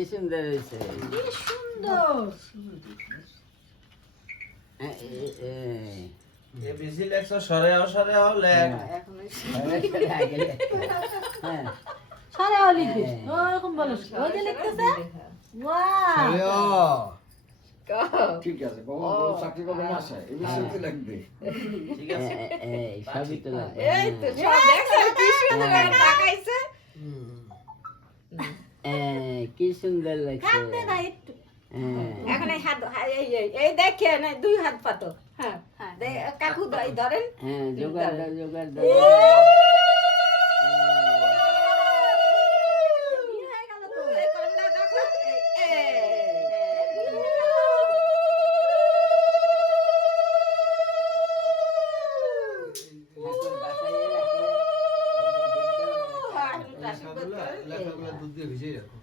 কি সুন্দর হয়েছে। কি সুন্দর। এ বেশি লেখছো সরে আও লেখ। হ্যাঁ সারে লিখবে ওরকম বলো ওই যে লিখতেছে ওয়াও ঠিক আছে বাবা বড় চাকরি করবে না আসে এই বিষয়তে লাগবে ঠিক আছে এই সবই তো লাগবে। এই তো সব দেখছো কি সুন্দর করে তাকাইছে। কি সুন্দর লাগছে। হাত দে না একটু এখন এই হাত এই দেখে না দুই হাত পাতো। হ্যাঁ কাকু ধরেন। হ্যাঁ জোগাড় দাও জোগাড় দাও। লেখাগুলো দুধ দিয়ে ভিজিয়ে রাখো।